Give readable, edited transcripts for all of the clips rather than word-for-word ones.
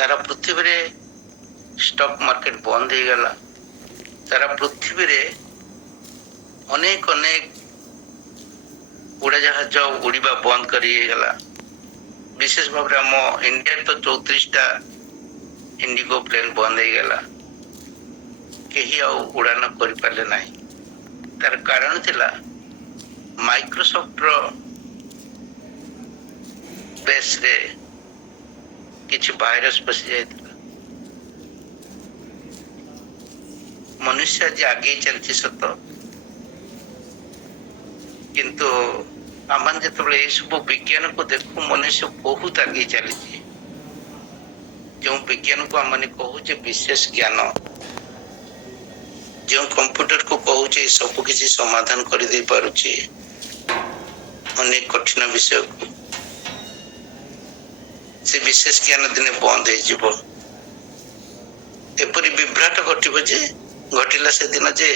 सारा पृथ्वी रे stock market बंद हो गला। सारा पृथ्वी रे अनेक अनेक उड़ाजाहाज उड़ीबा बंद करा। विशेष भाव में आम इंडिया तो 34टा इंडिगो प्लेन बंद हो गला। कहीं उड़ान कर पारे ना। तार कारण थिला माइक्रोसॉफ्ट रो बेस रे किछि वायरस पसी जाइतिला। मनुष्य आज आगे चलती सत, किंतु आम जो सब विज्ञान को देखु मनुष्य बहुत आगे चली। जो विज्ञान को आम कहूचे विशेष ज्ञान, जो कंप्यूटर को कहूचे सब किसी समाधान कर दे पारुचे अनेक कठिन विषय को, से विशेष ज्ञान दिने बंद हो एपरी विभ्राट घटिला से दिन जे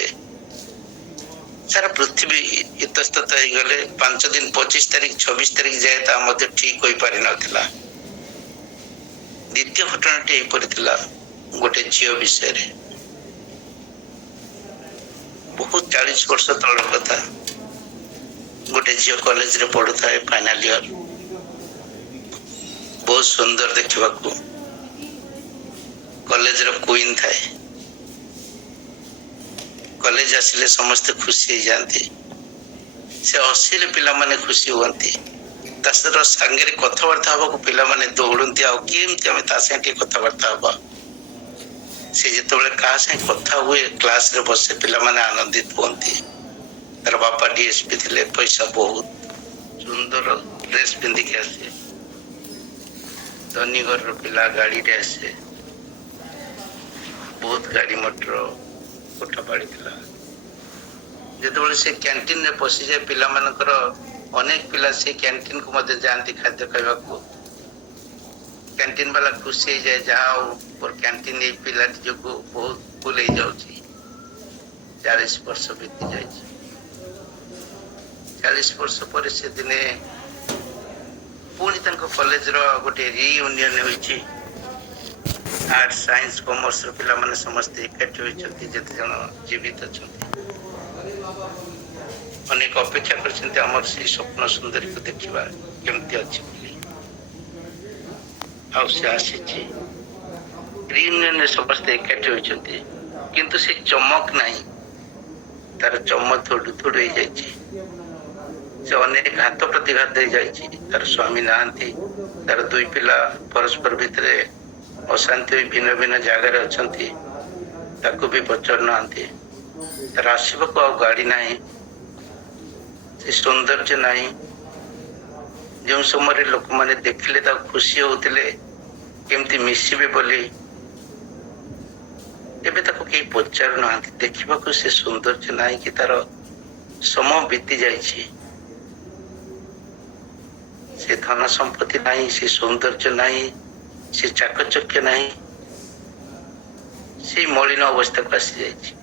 सारा पृथ्वी इतस्तत हो गले। 5 दिन 25 तारीख 26 तारीख जाए ता मध्य ठीक हो पारि नथिला। द्वितीय घटनाटी एपरी थिला गोटे झील विषय रे। बहुत 40 वर्ष तल कथा। गोटे झील कॉलेज रे पढ़ुता है फाइनल ईयर। बहुत सुंदर देखा कॉलेज रो क्वीन थाए। कॉलेज आसिले समस्त खुशी जाती। से हसिले पिला माने खुशी हुअंती। तासर संगे कथबार्ता हवा पिला माने दौड़ती आमती आम तासे कथबार्ता हवा। से जिते क्या से कथा हुए क्लास रे बसे पिला माने आनंदित हुअंती। तार बापा डीएसपी थे, पैसा बहुत सुंदर ड्रेस पिंधिक आसे। धनी घर पिला गाड़ी रे आसे। बहुत गाड़ी मोटर कोठा पाड़ी जो से कैंटीन में पशि जाए पिला मानकर अनेक पिला से कैंटीन को मध्य जाती खाद्य खावा को। कैंटीन वाला खुशी हो जाए जहाँ और कैंटीन ये पिला जो बहुत भूल हो जाऊँगी। 40 वर्ष बीती जाए। 40 वर्ष पर से दिने पुणी कॉलेज रो गोटे रियूनियन होइछि। आर्ट्स साइंस कॉमर्स पिला माने समस्त एकाठी होइछन्ति। जते जन जीवित अछन्ति अनेक अपेक्षा करछन्ति हमर से स्वप्न सुंदरी को देखिबा केमति अछि बोली। आउ से आसीछि रियूनियन में समस्त एकाठी होइछन्ति, किंतु से चमक नाही। तार चमक थोड़ी थोड़ी हो जाइछि। से अनेक घात प्रतिघात दे जाइछि। तार स्वामी नाहंती। तार दुई पिला परस्पर भितरे अशांति भिन्न भिन्न जगार अच्छी। ताको भी पचार ना तार आसवाक आ गाड़ी ना, से सौंदर्य ना। जो समय लोक मैंने देखिले खुशी होते केमती मिसबे बोली, एबे ताको कहीं पचार ना। देखा से सौंदर्य ना कि तार समय बीती जाइछि। से धन संपत्ति नहीं, से सौंदर्य नहीं, से चाकचक्य नहीं, से मलिन अवस्था को आसी जाइछि।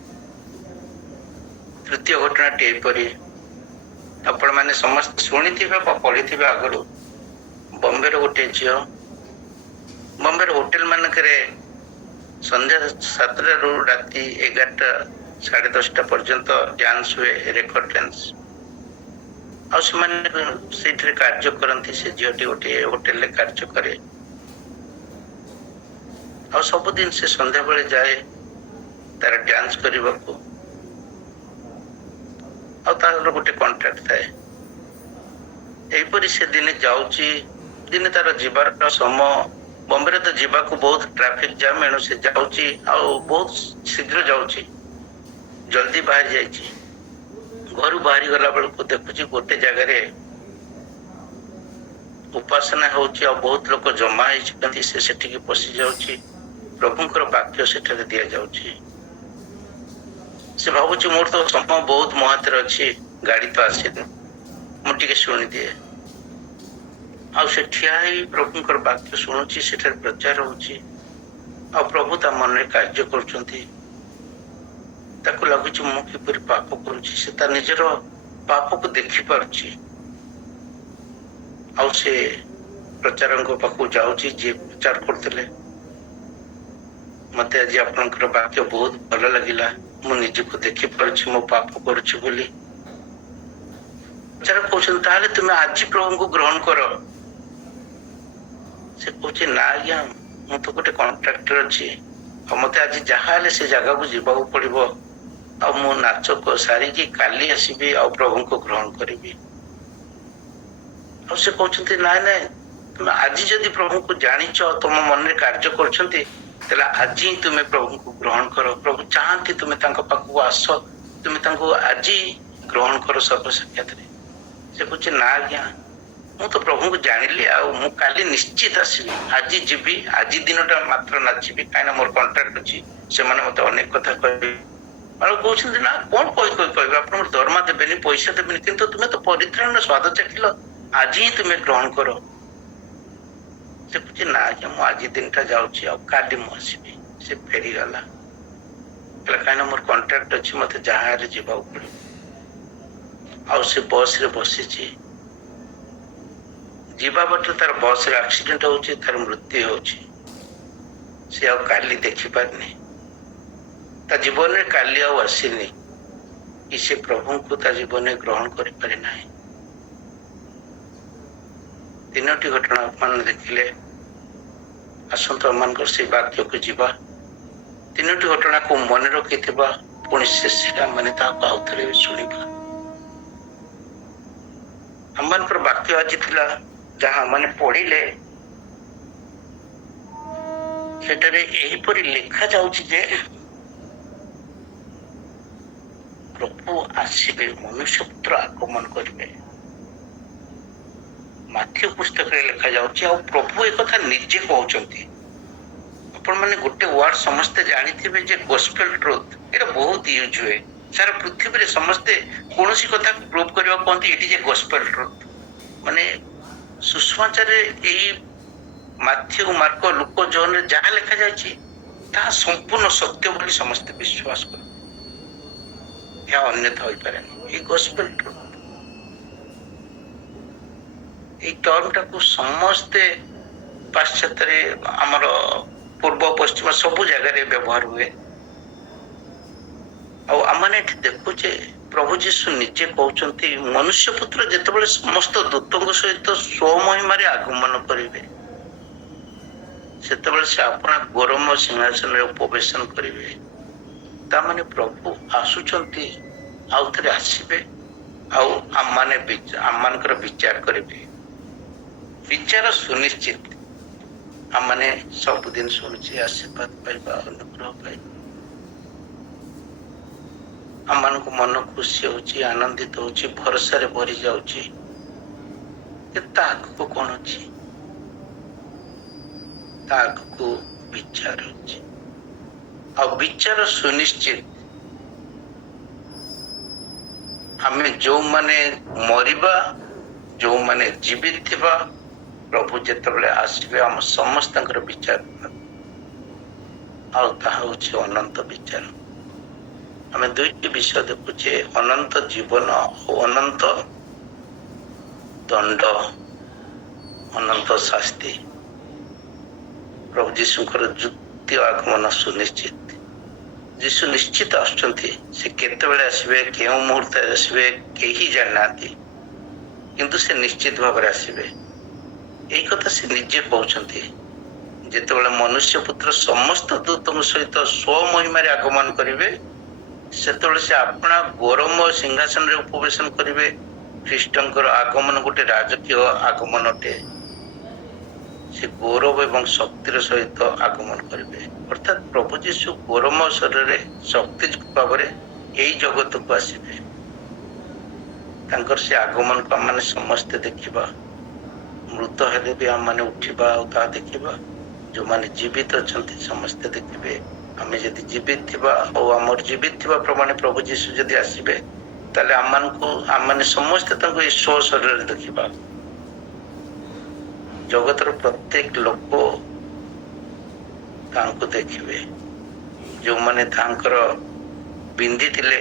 तृतीय घटना टेपरी आपण माने समस्त शुणी पढ़ी आगु बॉम्बे रो गोटे झील बॉम्बे रो होटेल मानक संध्या 7टा रू राति 11टा 10:30 पर्यंत डांस हुए, रेकर्ड डांस। से कार्य करती। से झीलटी गोटे होटेल कार्य करे। आ सबुदिन से संध्या बेले जाए तार डांस करने को। तार गोटे कॉन्ट्रैक्ट थाए। यहीपरि से दिने जाऊँची। दिने तार जीवार समय बॉम्बे तो जीवा को बहुत ट्रैफिक जाम एणु से जाऊँची। बहुत शीघ्र जाऊँची, जल्दी बाहर जाइए। घर बाहरी गला बेलू देखुची गोटे जगार उपासना होची। बहुत लोग जमा होती। से पशि जाऊँची। प्रभुंकर वाक्य सेठारे दिया जाउची। से भावुची मोर तो समय बहुत महत्व अच्छी। गाड़ी तो आसे मुझे शुणी दिए। आ ठिया प्रभुंकर वाक्य शुणुची। सेठारे प्रचार होची। आ प्रभु ता मन में कार्य करुछंती। ताको लगुची मु किपरि पाप करुची। से ता निजर पाप को देखि पारुची। आ से प्रचारक पाखु जाउची जे प्रचार करथिले। ମତେ ଆଜି ଆପଣଙ୍କର ବାକ୍ୟ ବହୁତ ଭଲ ଲାଗିଲା। ମୁଁ ନିଜକୁ ଦେଖିପାରୁଛି ମୋ ପାପ କରୁଛି ବୋଲି। ଯାরা କହୁଛନ୍ତି ତାହେଲେ ତୁମେ ଆଜି ପ୍ରଭୁଙ୍କୁ ଗ୍ରହଣ କର। ସେ କହୁଛି ନା ଆଜ୍ଞା, ମୁଁ ତ ଗୋଟେ କଣ୍ଟ୍ରାକ୍ଟର ଅଛି, ଆଉ ମତେ ଆଜି ଯାହା ହେଲେ ସେ ଜାଗାକୁ ଯିବାକୁ ପଡିବ। ଆଉ ମୁଁ ନାଚ ସାରିକି କାଲି ଆସିବି ଆଉ ପ୍ରଭୁଙ୍କୁ ଗ୍ରହଣ କରିବି। ଆଉ ସେ କହୁଛନ୍ତି ନାଇଁ ନାଇଁ, ତୁମେ ଆଜି ଯଦି ପ୍ରଭୁଙ୍କୁ ଜାଣିଛ, ତମ ମନରେ କାର୍ଯ୍ୟ କରୁଛନ୍ତି, ତାହେଲେ ଆଜି ହିଁ ତୁମେ ପ୍ରଭୁଙ୍କୁ ଗ୍ରହଣ କର। ପ୍ରଭୁ ଚାହାନ୍ତି ତୁମେ ତାଙ୍କ ପାଖକୁ ଆସ, ତୁମେ ତାଙ୍କୁ ଆଜି ଗ୍ରହଣ କର ସର୍ବ ସାକ୍ଷାତରେ। ସେ କହୁଛି ନା ଆଜ୍ଞା, ମୁଁ ତ ପ୍ରଭୁଙ୍କୁ ଜାଣିଲି, ଆଉ ମୁଁ କାଲି ନିଶ୍ଚିତ ଆସିବି। ଆଜି ଯିବି, ଆଜି ଦିନଟା ମାତ୍ର ନାଚିବି, କାହିଁକିନା ମୋର କଣ୍ଟ୍ରାକ୍ଟ ଅଛି। ସେମାନେ ମତେ ଅନେକ କଥା କହିବେ। ଆଉ କହୁଛନ୍ତି ନା କଣ କହିବେ, ଆପଣଙ୍କର ଦରମା ଦେବେନି, ପଇସା ଦେବେନି, କିନ୍ତୁ ତୁମେ ତ ପରିତ୍ରାଣର ସ୍ୱାଦ ଚାଖିଲ, ଆଜି ହିଁ ତୁମେ ଗ୍ରହଣ କର। ସେ କହୁଛି ନା ଆଜ୍ଞା, ମୁଁ ଆଜି ଦିନଟା ଯାଉଛି, ଆଉ କାଲି ମୁଁ ଆସିବି। ସେ ଫେରିଗଲା। କାହିଁକିନା ମୋର କଣ୍ଟ୍ରାକ୍ଟ ଅଛି, ମତେ ଯାହା ହେଲେ ଯିବାକୁ ପଡିବ। ଆଉ ସେ ବସ ରେ ବସିଛି। ଯିବା ବାଟରେ ତାର ବସ ରେ ଆକ୍ସିଡେଣ୍ଟ ହଉଛି, ତାର ମୃତ୍ୟୁ ହଉଛି। ସେ ଆଉ କାଲି ଦେଖିପାରିନି। ତା ଜୀବନରେ କାଲି ଆଉ ଆସିନି କି ସେ ପ୍ରଭୁଙ୍କୁ ତା ଜୀବନରେ ଗ୍ରହଣ କରିପାରି ନାହିଁ। ତିନୋଟି ଘଟଣା ଆପଣ ଦେଖିଲେ। ଆସନ୍ତୁ ଆମମାନଙ୍କର ସେଇ ବାକ୍ୟକୁ ଯିବା। ତିନୋଟି ଘଟଣାକୁ ମନେ ରଖିଥିବା, ପୁଣି ଶେଷରେ ଆମେ ତାହାକୁ ଆଉଥରେ ଶୁଣିବା। ଆମମାନଙ୍କର ବାକ୍ୟ ଆଜି ଥିଲା, ଯାହା ମାନେ ପଢିଲେ ସେଠାରେ ଏହିପରି ଲେଖା ଯାଉଛି ଯେ ପ୍ରଭୁ ଆସିବେ, ମନୁଷ୍ୟ ପୁତ୍ର ଆଗମନ କରିବେ। ମାଥ୍ୟୁ ପୁସ୍ତକରେ ଲେଖା ଯାଉଛି, ଆଉ ପ୍ରଭୁ ଏକଥା ନିଜେ କହୁଛନ୍ତି। ଆପଣ ମାନେ ଗୋଟେ ୱାର୍ଡ ସମସ୍ତେ ଜାଣିଥିବେ ଯେ ଗସ୍ପେଲ ଟ୍ରୁଥ। ଏଇଟା ବହୁତ ୟୁଜ ହୁଏ ସାରା ପୃଥିବୀରେ। ସମସ୍ତେ କୌଣସି କଥା ପ୍ରୁଭ କରିବାକୁ କହନ୍ତି ଏଠି ଯେ ଗସ୍ପେଲ ଟ୍ରୁଥ, ମାନେ ସୁଷମାଚାରରେ ଏଇ ମାଥ୍ୟୁ, ମାର୍କ, ଲୁକ, ଜହନରେ ଯାହା ଲେଖା ଯାଇଛି ତାହା ସମ୍ପୂର୍ଣ୍ଣ ସତ୍ୟ ବୋଲି ସମସ୍ତେ ବିଶ୍ୱାସ କରନ୍ତି। ଏହା ଅନ୍ୟଥା ହୋଇପାରେନି। ଏଇ ଗସ୍ପେଲ ଟ୍ରୁଥ, ଏଇ ଟର୍ମଟାକୁ ସମସ୍ତେ ପାଶ୍ଚାତ୍ୟରେ, ଆମର ପୂର୍ବ ପଶ୍ଚିମ ସବୁ ଜାଗାରେ ବ୍ୟବହାର ହୁଏ। ଆଉ ଆମେ ଏଠି ଦେଖୁଛେ ପ୍ରଭୁ ଯୀଶୁ ନିଜେ କହୁଛନ୍ତି, ମନୁଷ୍ୟ ପୁତ୍ର ଯେତେବେଳେ ସମସ୍ତ ଦୂତଙ୍କ ସହିତ ସ୍ୱମହିମାରେ ଆଗମନ କରିବେ, ସେତେବେଳେ ସେ ଆପଣା ଗୌରମ ସିଂହାସନରେ ଉପବେଶନ କରିବେ। ତାମାନେ ପ୍ରଭୁ ଆସୁଛନ୍ତି, ଆଉ ଥରେ ଆସିବେ, ଆଉ ଆମମାନଙ୍କର ବିଚାର କରିବେ। ବିଚାର ସୁନିଶ୍ଚିତ। ଆମମାନେ ସବୁଦିନ ଶୁଣୁଛି ଆଶୀର୍ବାଦ ପାଇବା, ଅନୁଗ୍ରହ ପାଇବା। ଆମମାନଙ୍କ ମନ ଖୁସି ହଉଛି, ଆନନ୍ଦିତ ହଉଛି, ଭରସାରେ ଭରି ଯାଉଛି। ତା ଆଗକୁ କଣ ଅଛି? ତା ଆଗକୁ ବିଚାର ଅଛି, ଆଉ ବିଚାର ସୁନିଶ୍ଚିତ। ଆମେ ଯୋଉମାନେ ମରିବା, ଯୋଉମାନେ ଜୀବିତ ଥିବା, ପ୍ରଭୁ ଯେତେବେଳେ ଆସିବେ ଆମ ସମସ୍ତଙ୍କର ବିଚାର, ଆଉ ତାହା ହଉଛି ଅନନ୍ତ ବିଚାର। ଆମେ ଦୁଇଟି ବିଷୟ ଦେଖୁଛେ, ଅନନ୍ତ ଜୀବନ ଓ ଅନନ୍ତ ଦଣ୍ଡ, ଅନନ୍ତ ଶାସ୍ତି। ପ୍ରଭୁ ଯୀଶୁଙ୍କର ଦ୍ୱିତୀୟ ଆଗମନ ସୁନିଶ୍ଚିତ। ଯୀଶୁ ନିଶ୍ଚିତ ଆସୁଛନ୍ତି। ସେ କେତେବେଳେ ଆସିବେ, କେଉଁ ମୁହୂର୍ତ୍ତରେ ଆସିବେ, କେହି ଜାଣିନାହାନ୍ତି, କିନ୍ତୁ ସେ ନିଶ୍ଚିତ ଭାବରେ ଆସିବେ। ଏଇ କଥା ସେ ନିଜେ କହୁଛନ୍ତି। ଯେତେବେଳେ ମନୁଷ୍ୟ ପୁତ୍ର ସମସ୍ତ ଦୂତଙ୍କ ସହିତ ସ୍ୱମହିମାରେ ଆଗମନ କରିବେ, ସେତେବେଳେ ସେ ଆପଣା ଗୌରମ ସିଂହାସନରେ ଉପବେଶନ କରିବେ। ଖ୍ରୀଷ୍ଟଙ୍କର ଆଗମନ ଗୋଟେ ରାଜକୀୟ ଆଗମନ ଅଟେ। ସେ ଗୌରବ ଏବଂ ଶକ୍ତିର ସହିତ ଆଗମନ କରିବେ। ଅର୍ଥାତ ପ୍ରଭୁ ଯୀଶୁ ଗୌରମ ଶରୀରରେ ଶକ୍ତି ଭାବରେ ଏଇ ଜଗତକୁ ଆସିବେ। ତାଙ୍କର ସେ ଆଗମନକୁ ଆମେ ସମସ୍ତେ ଦେଖିବା। ମୃତ ହେଲେ ବି ଆମେ ଉଠିବା ଆଉ ତାହା ଦେଖିବା। ଯୋଉମାନେ ଜୀବିତ ଅଛନ୍ତି ସମସ୍ତେ ଦେଖିବେ। ଆମେ ଯଦି ଜୀବିତ ଥିବା, ଆଉ ଆମର ଜୀବିତ ଥିବା ପ୍ରମାଣେ ପ୍ରଭୁ ଯୀଶୁ ଯଦି ଆସିବେ, ତାହେଲେ ଆମେ ସମସ୍ତେ ତାଙ୍କୁ ଏଇ ସ୍ୱ ଶରୀରରେ ଦେଖିବା। ଜଗତର ପ୍ରତ୍ୟେକ ଲୋକ ତାଙ୍କୁ ଦେଖିବେ। ଯୋଉମାନେ ତାଙ୍କର ବିନ୍ଧିଥିଲେ,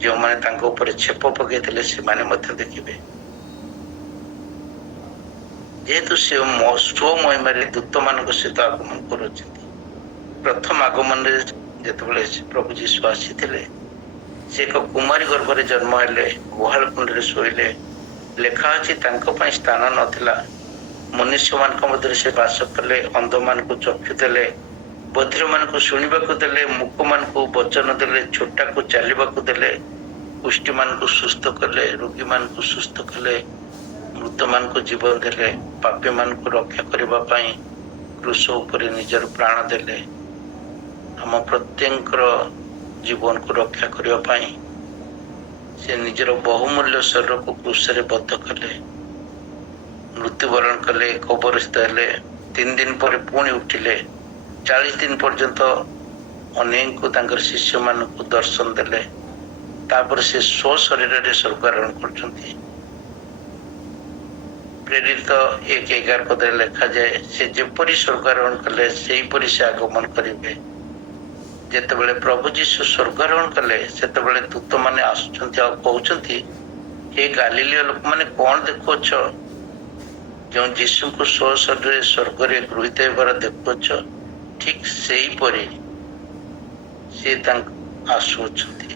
ଯୋଉମାନେ ତାଙ୍କ ଉପରେ ଛେପ ପକେଇଥିଲେ, ସେମାନେ ମଧ୍ୟ ଦେଖିବେ। ଯେହେତୁ ସେ ସ୍ୱମହିମାରେ ଦୂତ ମାନଙ୍କ ସହିତ ଆଗମନ କରୁଛନ୍ତି, ପ୍ରଥମ ଆଗମନରେ ଯେତେବେଳେ ପ୍ରଭୁ ଯୀଶୁ ଆସିଥିଲେ, ସେ ଏକ କୁମାରୀ ଗର୍ଭରେ ଜନ୍ମ ହେଲେ, ଗୁହାଳ କୁଣ୍ଡରେ ଶୋଇଲେ। ଲେଖା ଅଛି ତାଙ୍କ ପାଇଁ ସ୍ଥାନ ନଥିଲା, ମନୁଷ୍ୟମାନଙ୍କ ମଧ୍ୟରେ ସେ ବାସ କଲେ, ଅନ୍ଧମାନଙ୍କୁ ଚକ୍ଷୁ ଦେଲେ, ବଧିରମାନଙ୍କୁ ଶୁଣିବାକୁ ଦେଲେ, ମୂକମାନଙ୍କୁ ବଚନ ଦେଲେ, ଛୋଟାକୁ ଚାଲିବାକୁ ଦେଲେ, କୁଷ୍ଠୀମାନଙ୍କୁ ସୁସ୍ଥ କଲେ, ରୋଗୀମାନଙ୍କୁ ସୁସ୍ଥ କଲେ, ମୃତମାନଙ୍କୁ ଜୀବନ ଦେଲେ, ପାପୀମାନଙ୍କୁ ରକ୍ଷା କରିବା ପାଇଁ କ୍ରୁଶ ଉପରେ ନିଜର ପ୍ରାଣ ଦେଲେ। ଆମ ପ୍ରତ୍ୟେକଙ୍କର ଜୀବନକୁ ରକ୍ଷା କରିବା ପାଇଁ ସେ ନିଜର ବହୁମୂଲ୍ୟ ଶରୀରକୁ କ୍ରୁଶରେ ବଦ୍ଧ କଲେ, ମୃତ୍ୟୁବରଣ କଲେ, କବରସ୍ଥ ହେଲେ, 3 ଦିନ ପରେ ପୁଣି ଉଠିଲେ, 40 ଦିନ ପର୍ଯ୍ୟନ୍ତ ଅନେକଙ୍କୁ ତାଙ୍କର ଶିଷ୍ୟମାନଙ୍କୁ ଦର୍ଶନ ଦେଲେ। ତାପରେ ସେ ସ୍ୱ ଶରୀରରେ ସ୍ୱର୍ଗାରୋହଣ କରୁଛନ୍ତି। ପ୍ରେରିତ 1:11 ପଦରେ ଲେଖାଯାଏ, ସେ ଯେପରି ସ୍ୱର୍ଗାରୋହଣ କଲେ ସେହିପରି ସେ ଆଗମନ କରିବେ। ଯେତେବେଳେ ପ୍ରଭୁ ଯୀଶୁ ସ୍ୱର୍ଗାରୋହଣ କଲେ, ସେତେବେଳେ ଦୂତମାନେ ଆସୁଛନ୍ତି ଆଉ କହୁଛନ୍ତି, ହେ ଗାଲିଲୀୟ ଲୋକମାନେ, କଣ ଦେଖୁଅଛ? ଯେଉଁ ଯୀଶୁଙ୍କୁ ସ୍ୱ ଶରୀରରେ ସ୍ୱର୍ଗରେ ଗୃହୀତ ହେବାର ଦେଖୁଅଛ, ଠିକ୍ ସେହିପରି ସେ ଆସୁଅଛନ୍ତି।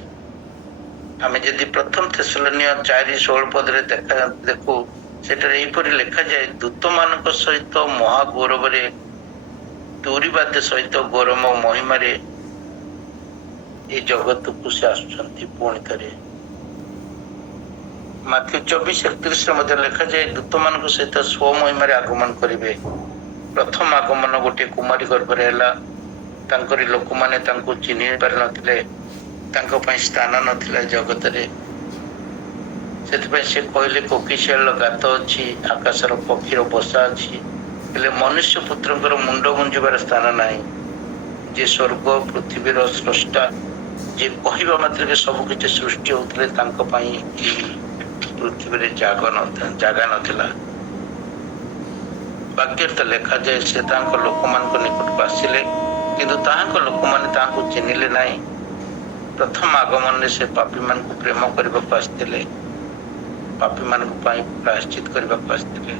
ଆମେ ଯଦି ପ୍ରଥମ ଥେସଲୋନିୟ 4:16 ପଦରେ ଦେଖୁ, ସେଠାରେ ଏହିପରି ଲେଖାଯାଏ, ଦୂତମାନଙ୍କ ସହିତ ମହାଗୌରବରେ, ତୁରୀବାଦ୍ୟ ସହିତ ଗୌରବ ମହିମାରେ ଏ ଜଗତକୁ ସେ ଆସୁଛନ୍ତି ପୁଣି ଥରେ। ମାଥ୍ୟୁ 24:31 ମଧ୍ୟ ଲେଖାଯାଏ, ଦୂତମାନଙ୍କ ସହିତ ସ୍ୱମହିମାରେ ଆଗମନ କରିବେ। ପ୍ରଥମ ଆଗମନ ଗୋଟିଏ କୁମାରୀ ଗର୍ଭରେ ହେଲା। ତାଙ୍କରି ଲୋକମାନେ ତାଙ୍କୁ ଚିହ୍ନି ପାରିନଥିଲେ, ତାଙ୍କ ପାଇଁ ସ୍ଥାନ ନଥିଲା ଜଗତରେ। ସେଥିପାଇଁ ସେ କହିଲେ, କୋକିଶିଆଳର ଗାତ ଅଛି, ଆକାଶର ପକ୍ଷୀର ବସା ଅଛି, ହେଲେ ମନୁଷ୍ୟ ପୁତ୍ରଙ୍କର ମୁଣ୍ଡ ଗୁଞ୍ଜିବାର ସ୍ଥାନ ନାହିଁ। ଯେ ସ୍ୱର୍ଗ ପୃଥିବୀର ସ୍ରଷ୍ଟା, ଯେ କହିବା ମାତ୍ରକେ ସବୁ କିଛି ସୃଷ୍ଟି ହଉଥିଲେ, ତାଙ୍କ ପାଇଁ ଏହି ପୃଥିବୀରେ ଜାଗା ନଥିଲା। ବାକ୍ୟରେ ତ ଲେଖାଯାଏ, ସେ ତାଙ୍କ ଲୋକମାନଙ୍କ ନିକଟକୁ ଆସିଲେ, କିନ୍ତୁ ତାହାଙ୍କ ଲୋକମାନେ ତାହାଙ୍କୁ ଚିହ୍ନିଲେ ନାହିଁ। ପ୍ରଥମ ଆଗମନରେ ସେ ପାପୀମାନଙ୍କୁ ପ୍ରେମ କରିବାକୁ ଆସିଥିଲେ, ପାପୀମାନଙ୍କ ପାଇଁ ପ୍ରାୟଶ୍ଚିତ କରିବାକୁ ଆସିଥିଲେ,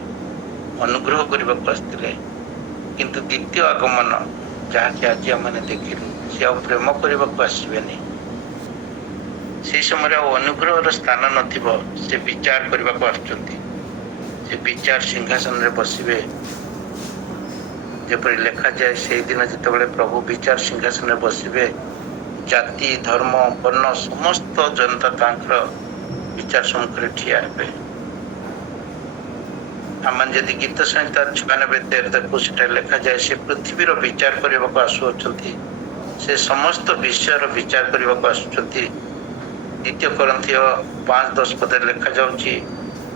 ଅନୁଗ୍ରହ କରିବାକୁ ଆସିଥିଲେ। କିନ୍ତୁ ଦ୍ୱିତୀୟ ଆଗମନ, ଯାହାକି ଆଜି ଆମେ ଦେଖିଲୁ, ସେ ଆଉ ପ୍ରେମ କରିବାକୁ ଆସିବେନି। ସେହି ସମୟରେ ଆଉ ଅନୁଗ୍ରହର ସ୍ଥାନ ନଥିବ, ସେ ବିଚାର କରିବାକୁ ଆସୁଛନ୍ତି। ସେ ବିଚାର ସିଂହାସନରେ ବସିବେ। ଯେପରି ଲେଖାଯାଏ, ସେଇଦିନ ଯେତେବେଳେ ପ୍ରଭୁ ବିଚାର ସିଂହାସନରେ ବସିବେ, ଜାତି, ଧର୍ମ, ବର୍ଣ୍ଣ ସମସ୍ତ ଜନତା ତାଙ୍କର ବିଚାର ସମ୍ମୁଖରେ ଠିଆ ହେବେ। ଆମେ ଯଦି ଗୀତ ସଂହିତା 96:13 ଦେଖୁ, ସେଠାରେ ଲେଖାଯାଏ, ସେ ପୃଥିବୀର ବିଚାର କରିବାକୁ ଆସୁଅଛନ୍ତି, ସେ ସମସ୍ତ ବିଷୟର ବିଚାର କରିବାକୁ ଆସୁଛନ୍ତି। 2 କରିନ୍ଥୀୟ 5:10 ପଦରେ ଲେଖାଯାଉଛି,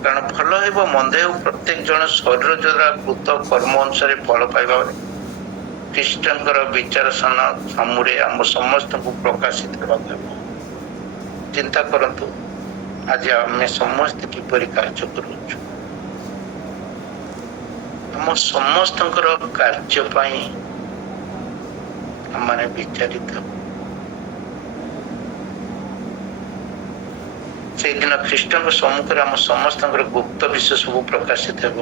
କାରଣ ଭଲ ହେବ ମନ୍ଦ ହେଉ, ପ୍ରତ୍ୟେକ ଜଣ ଶରୀର ଦ୍ୱାରା କୃତ କର୍ମ ଅନୁସାରେ ଫଳ ପାଇବା। ଖ୍ରୀଷ୍ଟଙ୍କର ବିଚାର ସାମୁରେ ଆମ ସମସ୍ତଙ୍କୁ ପ୍ରକାଶିତ ହେବାକୁ ହେବ। ଚିନ୍ତା କରନ୍ତୁ, ଆଜି ଆମେ ସମସ୍ତେ କିପରି କାର୍ଯ୍ୟ କରୁଛୁ। ଆମ ସମସ୍ତଙ୍କର କାର୍ଯ୍ୟ ପାଇଁ ଆମମାନେ ବିଚାରିତ। ସେଇଦିନ ଖ୍ରୀଷ୍ଟଙ୍କ ସମ୍ମୁଖରେ ଆମ ସମସ୍ତଙ୍କର ଗୁପ୍ତ ବିଷୟ ସବୁ ପ୍ରକାଶିତ ହେବ।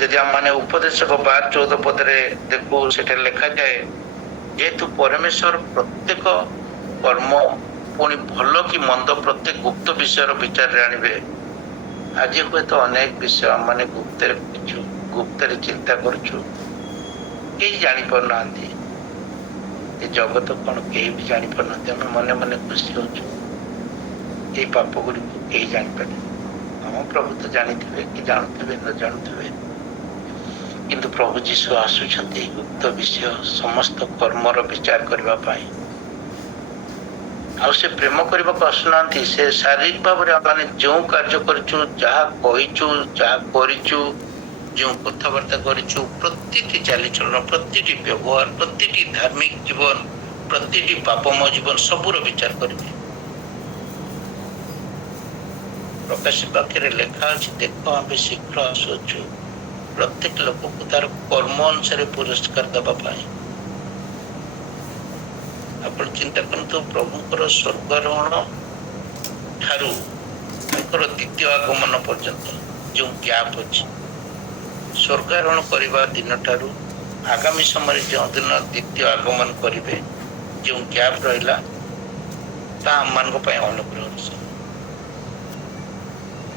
ଯଦି ଆମମାନେ ଉପଦେଶକ 12:14 ପଦରେ ଦେଖୁ, ସେଠାରେ ଲେଖାଯାଏ, ଯେହେତୁ ପରମେଶ୍ୱର ପ୍ରତ୍ୟେକ କର୍ମ, ପୁଣି ଭଲ କି ମନ୍ଦ ପ୍ରତ୍ୟେକ ଗୁପ୍ତ ବିଷୟର ବିଚାରରେ ଆଣିବେ। ଆଜି ହୁଏତ ଅନେକ ବିଷୟ ଆମମାନେ ଗୁପ୍ତରେ ଚିନ୍ତା କରୁଛୁ, କେହି ଜାଣିପାରୁନାହାନ୍ତି। ଏ ଜଗତ କଣ କେହି ବି ଜାଣିପାରୁନାହାନ୍ତି। ଆମେ ମନେ ମନେ ଖୁସି ହଉଛୁ, ଏଇ ପାପ ଗୁଡ଼ିକୁ କେହି ଜାଣିପାରିବେ। ଆମ ପ୍ରଭୁ ତ ଜାଣିଥିବେ, କି ଜାଣୁଥିବେ ନ ଜାଣୁଥିବେ, କିନ୍ତୁ ପ୍ରଭୁ ଯୀଶୁ ଆସୁଛନ୍ତି ଗୁପ୍ତ ବିଷୟ ସମସ୍ତ କର୍ମର ବିଚାର କରିବା ପାଇଁ। ଆଉ ସେ ପ୍ରେମ କରିବାକୁ ଆସୁନାହାନ୍ତି। ସେ ଶାରୀରିକ ଭାବରେ ଆମେ ଯେଉଁ କାର୍ଯ୍ୟ କରିଛୁ, ଯାହା କହିଛୁ, ଯାହା କରିଛୁ, ଯେଉଁ କଥାବାର୍ତ୍ତା କରିଛୁ, ପ୍ରତିଟି ଚାଲିଚଳନ, ପ୍ରତିଟି ବ୍ୟବହାର, ପ୍ରତିଟି ଧାର୍ମିକ ଜୀବନ, ପ୍ରତିଟି ପାପମୟ ଜୀବନ, ସବୁର ବିଚାର କରିବେ। ପ୍ରକାଶ ବାକ୍ୟରେ ଲେଖା ଅଛି, ଦେଖ ଆମେ ଶୀଘ୍ର ଆସୁଅଛୁ, ପ୍ରତ୍ୟେକ ଲୋକକୁ ତାର କର୍ମ ଅନୁସାରେ ପୁରସ୍କାର ଦେବା ପାଇଁ। ଆପଣ ଚିନ୍ତା କରନ୍ତୁ, ପ୍ରଭୁଙ୍କର ସ୍ୱର୍ଗାରୋହଣ ଠାରୁ ତାଙ୍କର ଦ୍ୱିତୀୟ ଆଗମନ ପର୍ଯ୍ୟନ୍ତ ଯେଉଁ ଗ୍ୟାପ୍ ଅଛି, ସ୍ୱର୍ଗାରୋହଣ କରିବା ଦିନ ଠାରୁ ଆଗାମୀ ସମୟରେ ଯେଉଁଦିନ ଦ୍ୱିତୀୟ ଆଗମନ କରିବେ, ଯେଉଁ ଗ୍ୟାପ୍ ରହିଲା ତାହା ଆମମାନଙ୍କ ପାଇଁ ଅନୁଗ୍ରହର ସମୟ।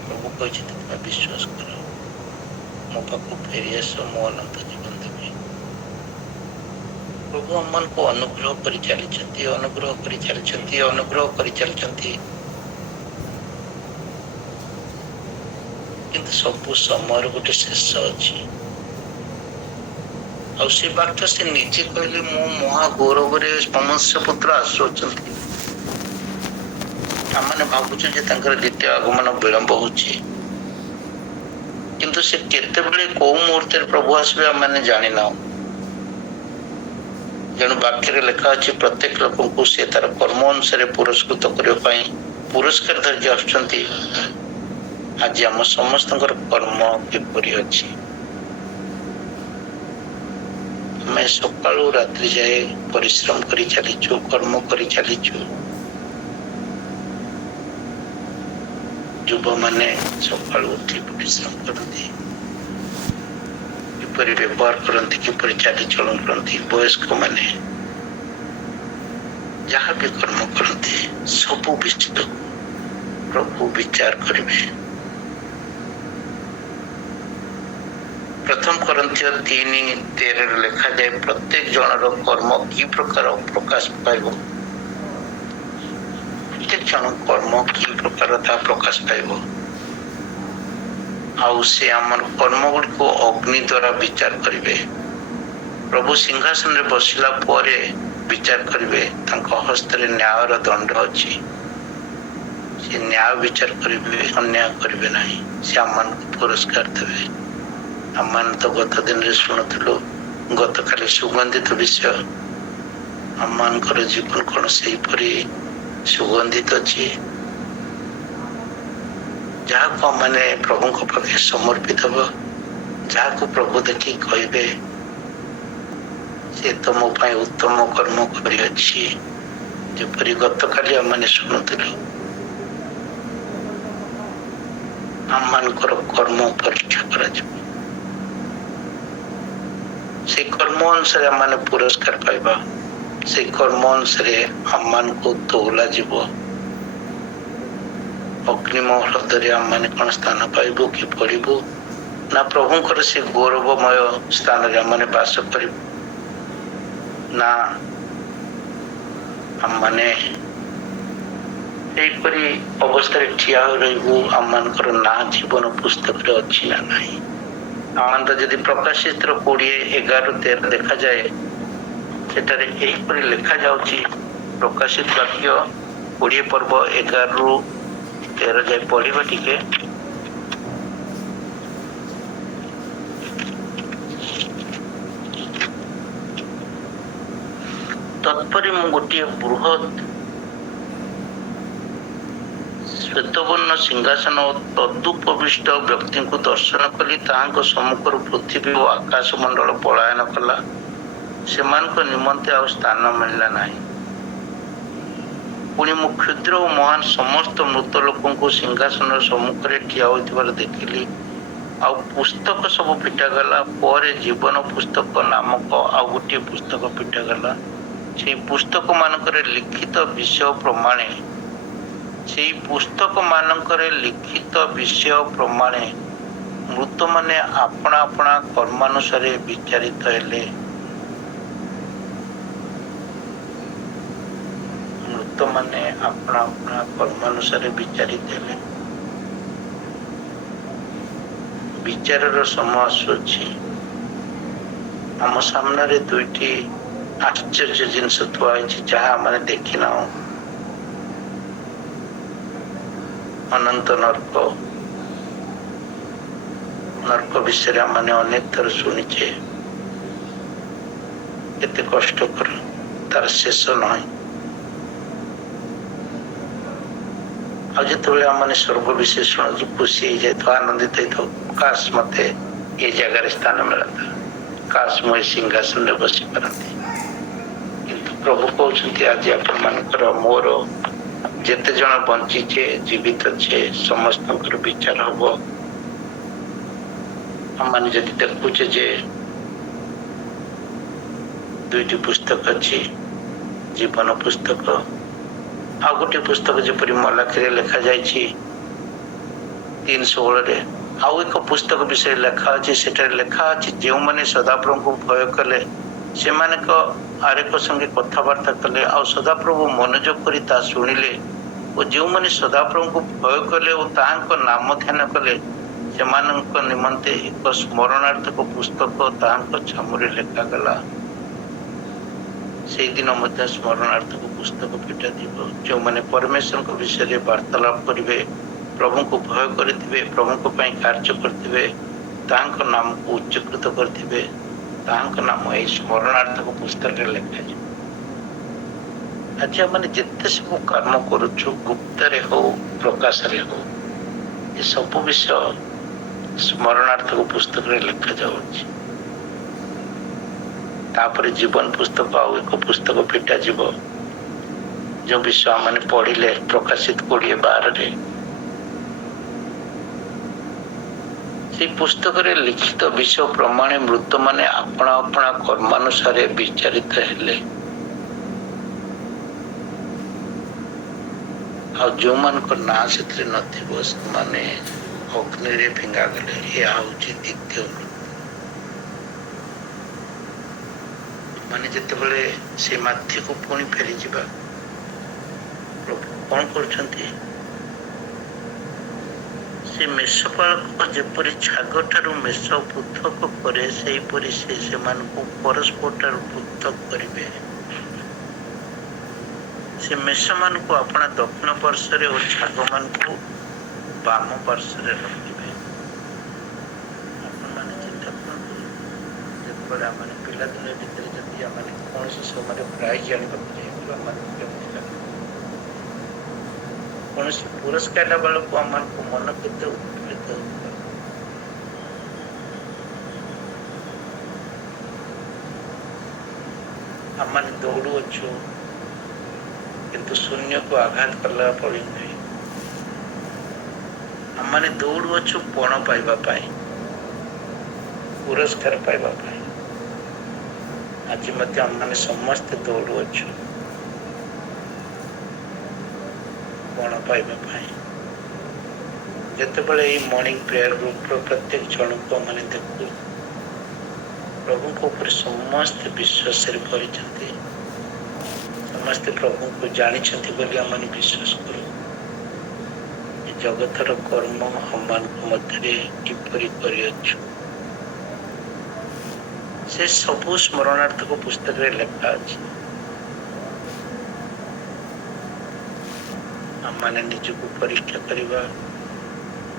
ପ୍ରଭୁ କହିଛନ୍ତି ତୁମେ ବିଶ୍ୱାସ କର, ମୋ ପାଖକୁ ଫେରି ଆସ, ମୁଁ ଅନନ୍ତ ଜୀବନ ଦେବି। ପ୍ରଭୁ ଆମମାନଙ୍କୁ ଅନୁଗ୍ରହ କରି ଚାଲିଛନ୍ତି, ଅନୁଗ୍ରହ କରି ଚାଲିଛନ୍ତି, ଅନୁଗ୍ରହ କରି ଚାଲିଛନ୍ତି। କିନ୍ତୁ ସବୁ ସମୟର ଗୋଟେ ଶେଷ ଅଛି। ଆଉ ସେ ବାକ୍ୟ ସେ ନିଜେ କହିଲେ, ମୁଁ ମହା ଗୌରବରେ ମନୁଷ୍ୟ ପୁତ୍ର ଆସୁଅଛନ୍ତି। ଆମମାନେ ଭାବୁଛୁ ଯେ ତାଙ୍କର ଦ୍ୱିତୀୟ ଆଗମନ ବିଳମ୍ବ ହଉଛି, କିନ୍ତୁ ସେ କେତେବେଳେ କୋଉ ମୁହୂର୍ତ୍ତରେ ପ୍ରଭୁ ଆସିବେ ଆମମାନେ ଜାଣିନାହୁଁ। ତେଣୁ ବାକ୍ୟରେ ଲେଖା ଅଛି, ପ୍ରତ୍ୟେକ ଲୋକଙ୍କୁ ସେ ତାର କର୍ମ ଅନୁସାରେ ପୁରସ୍କୃତ କରିବା ପାଇଁ ପୁରସ୍କାର ଧରିକି ଆସୁଛନ୍ତି। ଆଜି ଆମ ସମସ୍ତଙ୍କର କର୍ମ କିପରି ଅଛି? ଆମେ ସକାଳୁ ରାତ୍ରି ଯାଏ ପରିଶ୍ରମ କରି ଚାଲିଛୁ, କର୍ମ କରି ଚାଲିଛୁ। ଯୁବମାନେ ସକାଳୁ ଉଠି ପରିଶ୍ରମ କରନ୍ତି, କିପରି ବ୍ୟବହାର କରନ୍ତି, କିପରି ଚାଲିଚଳନ କରନ୍ତି। ବୟସ୍କ ମାନେ ଯାହା ବି କର୍ମ କରନ୍ତି, ସବୁ ବିଷୟ ପ୍ରଭୁ ବିଚାର କରିବେ। ପ୍ରଥମ କରିନ୍ଥୀୟ 3:13 ଲେଖାଯାଏ, ପ୍ରତ୍ୟେକ ଜଣର କର୍ମ କି ପ୍ରକାର ପ୍ରକାଶ ପାଇବ। ପ୍ରତ୍ୟେକ ଜଣ କର୍ମ କି ପ୍ରକାର ତାହା ପ୍ରକାଶ ପାଇବ। ଆଉ ସେ ଆମର କର୍ମ ଗୁଡ଼ିକୁ ଅଗ୍ନି ଦ୍ୱାରା ବିଚାର କରିବେ। ପ୍ରଭୁ ସିଂହାସନରେ ବସିଲା ପରେ ବିଚାର କରିବେ। ତାଙ୍କ ହସ୍ତରେ ନ୍ୟାୟର ଦଣ୍ଡ ଅଛି। ସେ ନ୍ୟାୟ ବିଚାର କରିବେ, ଅନ୍ୟାୟ କରିବେ ନାହିଁ। ସେ ଆମମାନଙ୍କୁ ପୁରସ୍କାର ଦେବେ। ଆମମାନେ ତ ଗତ ଦିନରେ ଶୁଣୁଥିଲୁ, ଗତକାଲି ସୁଗନ୍ଧିତ ବିଷୟ। ଆମମାନଙ୍କର ଜୀବନ କଣ ସେହିପରି ସୁଗନ୍ଧିତ ଅଛି? ଯାହାକୁ ଆମମାନେ ପ୍ରଭୁଙ୍କ ପାଖରେ ସମର୍ପିତ ହେବ, ଯାହାକୁ ପ୍ରଭୁ ଦେଖି କହିବେ, ସେ ତ ମୋ ପାଇଁ ଉତ୍ତମ କର୍ମ କରିଅଛି। ଯେପରି ଗତକାଲି ଆମମାନେ ଶୁଣୁଥିଲୁ, ଆମମାନଙ୍କର କର୍ମ ପରୀକ୍ଷା କରାଯିବ। ସେଇ କର୍ମ ଅନୁସାରେ ଆମମାନେ ପୁରସ୍କାର ପାଇବା। ସେଇ କର୍ମ ଅନୁସାରେ ଆମମାନଙ୍କୁ ତୋଲା ଯିବ। ଅଗ୍ନିମ ହ୍ରଦରେ ଆମମାନେ କଣ ସ୍ଥାନ ପାଇବୁ କି ପଡ଼ିବୁ? ନା ପ୍ରଭୁଙ୍କର ସେ ଗୌରବମୟ ସ୍ଥାନରେ ଆମମାନେ ବାସ କରିବୁ? ନା ଆମମାନେ ଏହିପରି ଅବସ୍ଥାରେ ଠିଆ ହୋଇ ରହିବୁ? ଆମମାନଙ୍କର ନାଁ ଜୀବନ ପୁସ୍ତକରେ ଅଛି ନା ନାହିଁ? ଆମମାନଙ୍କର ଯଦି ପ୍ରକାଶିତ 20:11-13 ଦେଖାଯାଏ, ସେଠାରେ ଏହିପରି ଲେଖାଯାଉଛି। ପ୍ରକାଶିତ ବାକ୍ୟ 20 ପର୍ବ 11-13 ଯାଏ ପଢିବା ଟିକେ। ତତ୍ପରେ ମୁଁ ଗୋଟିଏ ବୃହତ୍ ଶ୍ଵେତବର୍ଣ୍ଣ ସିଂହାସନ ଓ ତଦୁପବିଷ୍ଟ ବ୍ୟକ୍ତିଙ୍କୁ ଦର୍ଶନ କଲି। ତାହାଙ୍କ ସମ୍ମୁଖରୁ ପୃଥିବୀ ଓ ଆକାଶ ମଣ୍ଡଳ ପଳାୟନ କଲା। ସେମାନଙ୍କ ନିମନ୍ତେ ଆଉ ସ୍ଥାନ ମିଳିଲା ନାହିଁ। ପୁଣି ମୁଁ କ୍ଷୁଦ୍ର ଓ ମହାନ ସମସ୍ତ ମୃତ ଲୋକଙ୍କୁ ସିଂହାସନର ସମ୍ମୁଖରେ ଠିଆ ହୋଇଥିବାର ଦେଖିଲି। ଆଉ ପୁସ୍ତକ ସବୁ ଫିଟାଗଲା। ପରେ ଜୀବନ ପୁସ୍ତକ ନାମକ ଆଉ ଗୋଟିଏ ପୁସ୍ତକ ଫିଟାଗଲା। ସେଇ ପୁସ୍ତକ ମାନଙ୍କରେ ଲିଖିତ ବିଷୟ ପ୍ରମାଣେ ମୃତମାନେ ଆପଣା ଆପଣା କର୍ମାନୁସାରେ ବିଚାରିତ ହେଲେ। ମୃତମାନେ ଆପଣା ଆପଣା କର୍ମାନୁସାରେ ବିଚାରିତ ହେଲେ। ବିଚାରର ସମୟ ଆସୁଅଛି। ଆମ ସାମ୍ନାରେ ଦୁଇଟି ଆଶ୍ଚର୍ଯ୍ୟ ଜିନିଷ ଥୁଆ ହେଇଛି, ଯାହା ଆମେ ଦେଖିନାହୁଁ। ଅନନ୍ତ ନର୍କ ବିଷୟରେ ଆମେ ଅନେକ ଥର ଶୁଣିଛେ। କେତେ କଷ୍ଟକର, ତାର ଶେଷ ନାହିଁ। ଆଉ ଯେତେବେଳେ ଆମେ ସ୍ୱର୍ଗ ବିଷୟ ଶୁଣୁଛୁ, ଖୁସି ହେଇଯାଇଥାଉ, ଆନନ୍ଦିତ ହେଇଥାଉ। କାଶ ମତେ ଏ ଜାଗାରେ ସ୍ଥାନ ମିଳନ୍ତା, କାଶ ମୁଁ ଏ ସିଂହାସନରେ ବସି ପାରନ୍ତି। କିନ୍ତୁ ପ୍ରଭୁ କହୁଛନ୍ତି, ଆଜି ଆପଣମାନଙ୍କର ମୋର ଯେତେ ଜଣ ବଞ୍ଚିଛେ, ଜୀବିତ ଅଛେ, ସମସ୍ତଙ୍କର ବିଚାର ହବ। ଆମମାନେ ଯଦି ଦେଖୁଛେ ଯେ ଦୁଇଟି ପୁସ୍ତକ ଅଛି, ଜୀବନ ପୁସ୍ତକ ଆଉ ଗୋଟିଏ ପୁସ୍ତକ ଯେପରି ମଲାଖିରେ ଲେଖାଯାଇଛି 3:16 ଆଉ ଏକ ପୁସ୍ତକ ବିଷୟରେ ଲେଖା ଅଛି। ସେଠାରେ ଲେଖା ଅଛି ଯେଉଁମାନେ ସଦାପ୍ରଭୁଙ୍କୁ ଭୟ କଲେ ସେମାନଙ୍କ ଆରେକ ସଙ୍ଗେ କଥାବାର୍ତ୍ତା କଲେ ଆଉ ସଦାପ୍ରଭୁ ମନୋଯୋଗ କରି ତାହା ଶୁଣିଲେ ଓ ଯେଉଁମାନେ ସଦାପ୍ରଭୁଙ୍କୁ ଭୟ କଲେ ଓ ତାହାଙ୍କ ନାମ ଧ୍ୟାନ କଲେ ସେମାନଙ୍କ ନିମନ୍ତେ ଏକ ସ୍ମରଣାର୍ଥକ ପୁସ୍ତକ ତାହାଙ୍କ ଛାମୁରେ ଲେଖାଗଲା। ସେଇଦିନ ମଧ୍ୟ ସ୍ମରଣାର୍ଥକ ପୁସ୍ତକ ଫିଟାଯିବ। ଯେଉଁମାନେ ପରମେଶ୍ୱରଙ୍କ ବିଷୟରେ ବାର୍ତ୍ତାଳାପ କରିବେ, ପ୍ରଭୁଙ୍କୁ ଭୟ କରିଥିବେ, ପ୍ରଭୁଙ୍କ ପାଇଁ କାର୍ଯ୍ୟ କରିଥିବେ, ତାହାଙ୍କ ନାମକୁ ଉଚ୍ଚକୃତ କରିଥିବେ, ତାହାଙ୍କ ନାମ ଏହି ସ୍ମରଣାର୍ଥକ ପୁସ୍ତକରେ ଲେଖାଯିବ। ଆଜି ଆମେ ଯେତେ ସବୁ କର୍ମ କରୁଛୁ, ଗୁପ୍ତରେ ହଉ ପ୍ରକାଶରେ ହଉ, ଏସବୁ ବିଷୟ ସ୍ମରଣାର୍ଥକ ପୁସ୍ତକରେ ଲେଖାଯାଉଛି। ତାପରେ ଜୀବନ ପୁସ୍ତକ ଆଉ ଏକ ପୁସ୍ତକ ଫିଟାଯିବ, ଯେଉଁ ବିଷୟ ଆମେ ପଢିଲେ ପ୍ରକାଶିତ 20:12 সেই ପୁସ୍ତକରେ ଲିଖିତ ବିଷୟ ପ୍ରମାଣେ ମୃତମାନେ ଆପଣା ଆପଣା କର୍ମାନୁସାରେ ବିଚାରିତ ହେଲେ। ଆଉ ଯେଉଁମାନଙ୍କ ନାଁ ସେଥିରେ ନଥିବ ସେମାନେ ଅଗ୍ନିରେ ଫିଙ୍ଗାଗଲେ। ଏହା ହଉଛି ଦ୍ୱିତୀୟ ମୃତ୍ୟୁ। ମାନେ ଯେତେବେଳେ ସେ ମାଧ୍ୟକୁ ପୁଣି ଫେରିଯିବା, ପ୍ରଭୁ କଣ କରୁଛନ୍ତି? ସେ ମେଷପାଳକ ଯେପରି ଛାଗ ଠାରୁ ମେଷ ପୃଥକ କରେ ସେହିପରି ସେ ସେମାନଙ୍କୁ ପରସ୍ପର ଠାରୁ ପୃଥକ କରିବେ। ସେ ମେଷମାନଙ୍କୁ ଆପଣା ଦକ୍ଷିଣ ପାର୍ଶ୍ୱରେ ଓ ଛାଗମାନଙ୍କୁ ବାମ ପାର୍ଶ୍ୱରେ ରଖିବେ। ଆପଣମାନେ ଚିନ୍ତା କରନ୍ତୁ, ଯେତେବେଳେ ଆମେ ପିଲାଦିନ ଭିତରେ ଯଦି ଆମେ କୌଣସି ସମୟରେ ପ୍ରାଇଜ୍ ଆଣିବାକୁ ଯାଇଥିବା ଆମମାନଙ୍କୁ କେମିତି ଲାଗେ? କୌଣସି ପୁରସ୍କାର ବେଳକୁ ଆମମାନଙ୍କୁ ମନ କେତେ ଉତ୍ଫୁଲ୍ଲିତ ହେଉଥିଲା। ଆମମାନେ ଦୌଡୁଅଛୁ କିନ୍ତୁ ଶୂନ୍ୟକୁ ଆଘାତ କଲା ପରି ନୁହେଁ। ଆମମାନେ ଦୌଡୁଅଛୁ ପଣ ପାଇବା ପାଇଁ, ପୁରସ୍କାର ପାଇବା ପାଇଁ। ଆଜି ମଧ୍ୟ ଆମମାନେ ସମସ୍ତେ ଦୌଡୁଅଛୁ ପଣ ପାଇବା ପାଇଁ। ଯେତେବେଳେ ଏଇ ମର୍ଣ୍ଣିଂ ପ୍ରେୟାର ଗ୍ରୁପର ପ୍ରତ୍ୟେକ ଜଣକୁ ଆମେ ଦେଖୁ, ପ୍ରଭୁଙ୍କ ଉପରେ ସମସ୍ତେ ବିଶ୍ୱାସରେ କରିଛନ୍ତି, ସମସ୍ତେ ପ୍ରଭୁଙ୍କୁ ଜାଣିଛନ୍ତି ବୋଲି ଆମେ ବିଶ୍ୱାସ କରୁ। ଏ ଜଗତର କର୍ମ ଆମମାନଙ୍କ ମଧ୍ୟରେ କିପରି କରିଅଛୁ, ସେ ସବୁ ସ୍ମରଣାର୍ଥକ ପୁସ୍ତକରେ ଲେଖା ଅଛି। ଆମମାନେ ନିଜକୁ ପରୀକ୍ଷା କରିବା,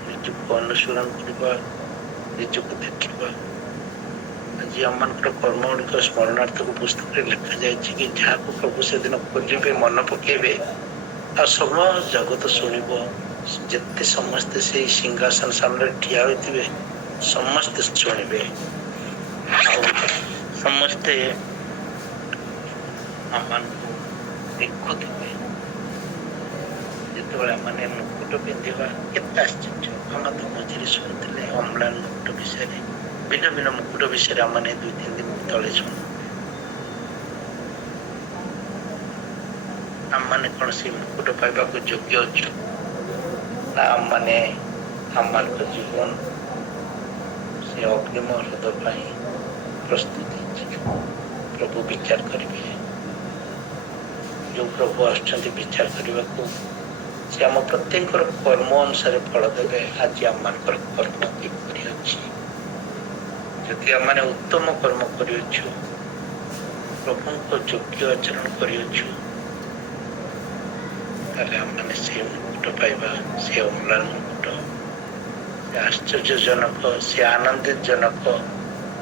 ନିଜକୁ ଅନୁସରଣ କରିବା, ନିଜକୁ ଦେଖିବା। ଆଜି ଆମମାନଙ୍କର କର୍ମ ଗୁଡ଼ିକ ସ୍ମରଣାର୍ଥକ ପୁସ୍ତକରେ ଲେଖାଯାଇଛି କି ଯାହାକୁ ପ୍ରଭୁ ସେଦିନ ଖୋଜିବେ, ମନେ ପକେଇବେ ଆଉ ସବୁ ଜଗତ ଶୁଣିବ। ଯେତେ ସମସ୍ତେ ସେଇ ସିଂହାସନ ସାମ୍ନାରେ ଠିଆ ହୋଇଥିବେ ସମସ୍ତେ ଶୁଣିବେ ଆଉ ସମସ୍ତେ ଆମମାନଙ୍କୁ ଦେଖୁଥିବେ। ଯେତେବେଳେ ଆମେ ମୁକୁଟ ପିନ୍ଧିବା, କେତେ ଆଶ୍ଚର୍ଯ୍ୟ! ଆମେ ତ ମଝିରେ ଶୁଣିଥିଲେ ଅମ୍ଳାନ ମୁକୁଟ ବିଷୟରେ, ଭିନ୍ନ ଭିନ୍ନ ମୁକୁଟ ବିଷୟରେ ଆମେ 2-3 ଦିନ ତଳେ ଶୁଣୁ। ଆମମାନେ କଣ ସେ ମୁକୁଟ ପାଇବାକୁ ଯୋଗ୍ୟ ଅଛୁ ନା ଆମମାନେ ଆମମାନଙ୍କ ଜୀବନ ସେ ଅଗ୍ନିମ ହ୍ରଦ ପାଇଁ ପ୍ରସ୍ତୁତ ହେଇଛି? ପ୍ରଭୁ ବିଚାର କରିବେ। ଯୋଉ ପ୍ରଭୁ ଆସୁଛନ୍ତି ବିଚାର କରିବାକୁ, ସେ ଆମ ପ୍ରତ୍ୟେକଙ୍କର କର୍ମ ଅନୁସାରେ ଫଳ ଦେବେ। ଆଜି ଆମମାନଙ୍କର କର୍ମ କିପରି ଅଛି? ଯଦି ଆମେ ଉତ୍ତମ କର୍ମ କରିଅଛୁ, ପ୍ରଭୁଙ୍କ ଯୋଗ୍ୟ ଆଚରଣ କରିଅଛୁ, ତାହେଲେ ଆମେ ସେ ମୁକୁଟ ପାଇବା, ସେ ଅମ୍ଳାନ ମୁକୁଟ, ସେ ଆଶ୍ଚର୍ଯ୍ୟଜନକ, ସେ ଆନନ୍ଦଜନକ,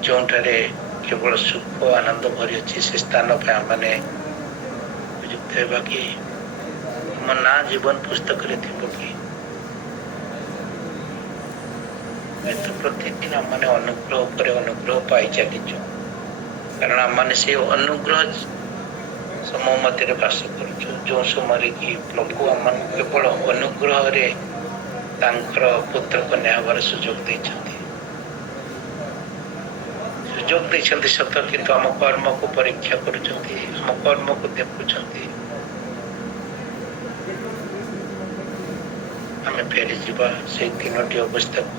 ଯେଉଁଠାରେ କେବଳ ସୁଖ ଆନନ୍ଦ ଭରି ଅଛି। ସେ ସ୍ଥାନ ପାଇଁ ଆମେ ଉପଯୁକ୍ତ ହେବା କି? ଆମ ନାଁ ଜୀବନ ପୁସ୍ତକରେ ଥିବ କି? ପ୍ରତିଦିନ ଆମେ ଅନୁଗ୍ରହ ଉପରେ ଅନୁଗ୍ରହ ପାଇ ଚାଲିଛୁ, କାରଣ ଆମେ ସେ ଅନୁଗ୍ରହ ସମୟ ମଧ୍ୟରେ ବାସ କରୁଛୁ, ଯେଉଁ ସମୟରେ କି ପ୍ରଭୁ ଆମମାନଙ୍କୁ କେବଳ ଅନୁଗ୍ରହରେ ତାଙ୍କର ପୁତ୍ର କନ୍ୟା ହେବାର ସୁଯୋଗ ଦେଇଛନ୍ତି। ସୁଯୋଗ ଦେଇଛନ୍ତି ସତ, କିନ୍ତୁ ଆମ କର୍ମକୁ ପରୀକ୍ଷା କରୁଛନ୍ତି, ଆମ କର୍ମକୁ ଦେଖୁଛନ୍ତି। ଆମେ ଫେରିଯିବା ସେଇ ତିନୋଟି ଅବସ୍ଥାକୁ।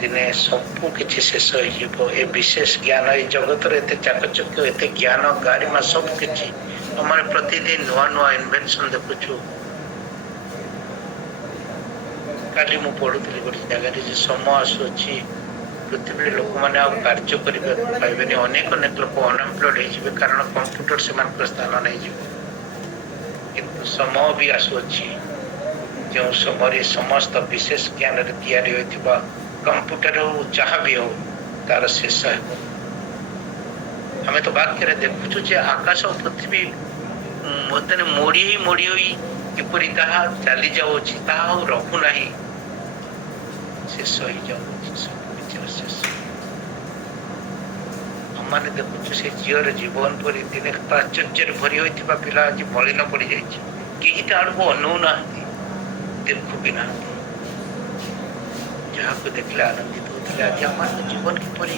ଦିନେ ସବୁ କିଛି ଶେଷ ହେଇଯିବ। ଏ ବିଶେଷ ଜ୍ଞାନ, ଏଇ ଜଗତର ଏତେ ଚାକଚକ୍ୟ, ଏତେ ଜ୍ଞାନ ଗାରିମା, ସବୁ କିଛି ଆମର ପ୍ରତିଦିନ ନୂଆ ନୂଆ ଇନଭେନ୍ସନ ଦେଖୁଛୁ। କାଲି ମୁଁ ପଢୁଥିଲି ଗୋଟେ ଜାଗାରେ ଯେ ସମୟ ଆସୁଅଛି ପୃଥିବୀରେ ଲୋକମାନେ ଆଉ କାର୍ଯ୍ୟ କରିବାକୁ ପାଇବେନି। ଅନେକ ଲୋକ ଅନଏମ୍ପ୍ଲଏଡ ହେଇଯିବେ, କାରଣ କମ୍ପ୍ୟୁଟର ସେମାନଙ୍କ ସ୍ଥାନ ନେଇଯିବ। କିନ୍ତୁ ସମୟ ବି ଆସୁଅଛି ଯେଉଁ ସମୟରେ ସମସ୍ତ ବିଶେଷ ଜ୍ଞାନରେ ତିଆରି ହୋଇଥିବା କମ୍ପ୍ୟୁଟର ହଉ, ଯାହା ବି ହଉ, ତାର ଶେଷ ହେବ। ଆମେ ତ ବାକ୍ୟରେ ଦେଖୁଛୁ ଯେ ଆକାଶ ଓ ପୃଥିବୀ ମୋଡ଼ି ହୋଇ କିପରି ତାହା ଚାଲି ଯାଉଅଛି, ତାହା ଆଉ ରହୁନାହିଁ, ଶେଷ ହେଇଯାଉଛି ସବୁ କିଛିର ଶେଷ। ଆମମାନେ ଦେଖୁଛୁ ସେ ଝିଅର ଜୀବନ ପରି ଦିନେ ପ୍ରାଚୁର୍ଯ୍ୟରେ ଭରି ହୋଇଥିବା ପିଲା ଆଜି ମଳିନ ପଡିଯାଇଛି। କେହି ତା ଆଡକୁ ଅନଉନାହାନ୍ତି, ଦେଖୁ ବି ନାହାନ୍ତି। ଯାହାକୁ ଦେଖିଲେ ଆନନ୍ଦିତ ହଉଥିଲେ। ଆଜି ଆମମାନଙ୍କ ଜୀବନ କିପରି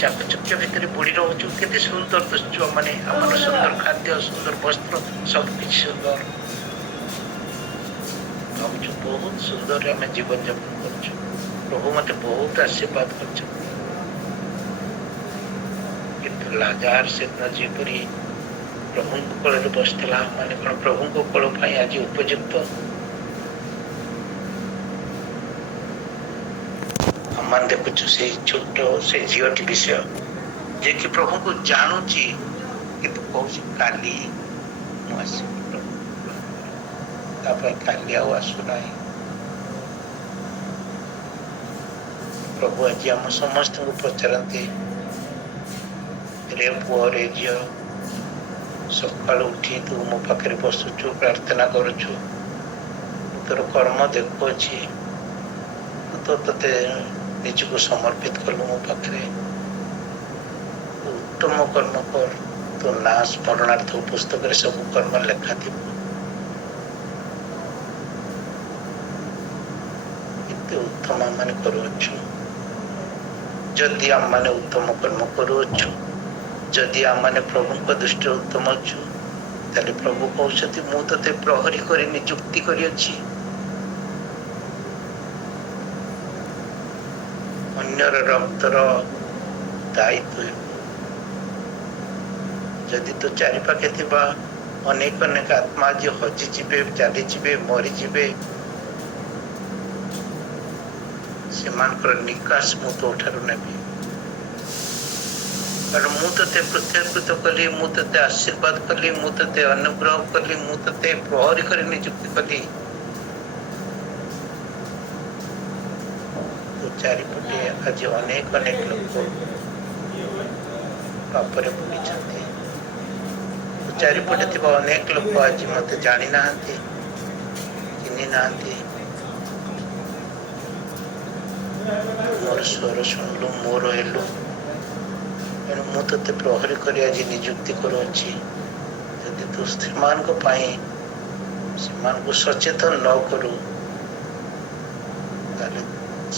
ଚାକଚକ୍ୟ ଭିତରେ ବୁଡି ରହୁଛୁ। କେତେ ସୁନ୍ଦର ଦୃଶ୍ୟ, ମାନେ ଆମର ସୁନ୍ଦର ଖାଦ୍ୟ, ସୁନ୍ଦର ବସ୍ତ୍ର, ସବୁ କିଛି ସୁନ୍ଦର। ଭାବୁଛୁ ବହୁତ ସୁନ୍ଦରରେ ଆମେ ଜୀବନ ଯାପନ କରୁଛୁ। ପ୍ରଭୁ ମତେ ବହୁତ ଆଶୀର୍ବାଦ କରିଛନ୍ତି। କିନ୍ତୁ ଲାଜାର ସେଦିନ ଯେପରି ପ୍ରଭୁଙ୍କ କୋଳରେ ବସିଥିଲା, ମାନେ କଣ ପ୍ରଭୁଙ୍କ କୋଳ ପାଇଁ ଆଜି ଉପଯୁକ୍ତ? ଆମମାନେ ଦେଖୁଛୁ ସେଇ ଛୋଟ ସେ ଝିଅଟି ବିଷୟ, ଯେ କି ପ୍ରଭୁଙ୍କୁ ଜାଣୁଛି, କିନ୍ତୁ କହୁଛି କାଲି ମୁଁ ଆସିବି ପ୍ରଭୁ, ତା ପାଇଁ କାଲି ଆଉ ଆସୁନାହିଁ। ପ୍ରଭୁ ଆଜି ଆମ ସମସ୍ତଙ୍କୁ ପଚାରନ୍ତି, ରେ ପୁଅ, ରେ ଝିଅ, ସକାଳୁ ଉଠି ତୁ ମୋ ପାଖରେ ବସୁଛୁ, ପ୍ରାର୍ଥନା କରୁଛୁ, ମୁଁ ତୋର କର୍ମ ଦେଖୁଅଛି, ତୁ ତତେ ନିଜକୁ ସମର୍ପିତ କଲୁ ମୋ ପାଖରେ, ଉତ୍ତମ କର୍ମ କର, ତୋ ନାଁ ସ୍ମରଣାର୍ଥ ପୁସ୍ତକରେ ସବୁ କର୍ମ ଲେଖା ଥିବ। କେତେ ଉତ୍ତମ ଆମମାନେ କରୁଅଛୁ। ଯଦି ଆମମାନେ ଉତ୍ତମ କର୍ମ କରୁଅଛୁ, ଯଦି ଆମମାନେ ପ୍ରଭୁଙ୍କ ଦୃଷ୍ଟିରେ ଉତ୍ତମ ଅଛୁ, ତାହେଲେ ପ୍ରଭୁ କହୁଛନ୍ତି ମୁଁ ତତେ ପ୍ରହରୀ କରି ନିଯୁକ୍ତି କରିଅଛି। ଅନ୍ୟର ରକ୍ତର ଦାୟିତ୍ୱ ହେବ। ଯଦି ତୁ ଚାରିପାଖେ ଥିବା ଅନେକ ଆତ୍ମା ଆଜି ହଜିଯିବେ, ଚାଲିଯିବେ, ମରିଯିବେ, ସେମାନଙ୍କର ନିକାଶ ମୁଁ ତୋ ଠାରୁ ନେବି। କାରଣ ମୁଁ ତତେ ପୃଥକୀକୃତ କଲି, ମୁଁ ତତେ ଆଶୀର୍ବାଦ କଲି, ମୁଁ ତତେ ଅନୁଗ୍ରହ କଲି, ମୁଁ ତତେ ପ୍ରହରୀ କରି ନିଯୁକ୍ତି କଲି। ତୋ ଚାରିପଟେ ଆଜି ଅନେକ ଲୋକ ପାପରେ ବୁଲିଛନ୍ତି। ତୋ ଚାରିପଟେ ଥିବା ଅନେକ ଲୋକ ଆଜି ମତେ ଜାଣି ନାହାନ୍ତି, ଚିହ୍ନି ନାହାନ୍ତି। ମୋର ସ୍ୱର ଶୁଣିଲୁ, ମୋର ହେଲୁ, ତେଣୁ ମୁଁ ତତେ ପ୍ରହରୀ କରି ଆଜି ନିଯୁକ୍ତି କରୁଅଛି। ଯଦି ତୁ ସେମାନଙ୍କ ପାଇଁ ସେମାନଙ୍କୁ ସଚେତନ ନ କରୁ, ତାହେଲେ